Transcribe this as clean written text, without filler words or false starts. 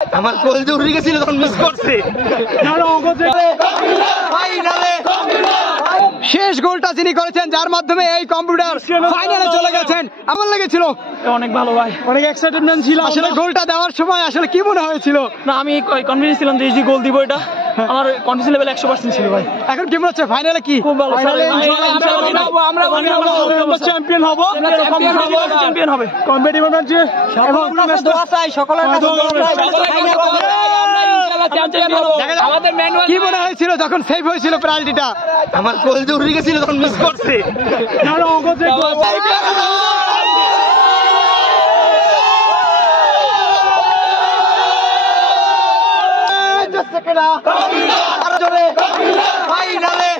আমার গোল জরুরি গেছিল তখন মিস করছে। শেষ গোলটা যিনি করেছেন, যার মাধ্যমে এই কম্পিউটার ফাইনালে চলে গেছেন, আমার লেগেছিল অনেক ভালো ভাই, অনেক এক্সাইটেডমেন্ট ছিল। আসলে গোলটা দেওয়ার সময় আসলে কি মনে হয়েছিল? না, আমি কনফিডেন্স ছিলাম যে এই গোল দিব, এটা আমার কনফিডেন্স লেভেল 100% ছিল ভাই। এখন কি মনে হচ্ছে ফাইনালে কি খুব ভালো, আমরা চ্যাম্পিয়ন হব, চ্যাম্পিয়ন হবে কম্পিটিটিভ ম্যাচ এবং দোয়া চাই, সকলের কাছে দোয়া চাই। কি মনে হয়েছিল যখন সেভ হয়েছিল পেনাল্টিটা? আমার গোল জরুরি গেছিল তখন মিস করছে। ফাইনালে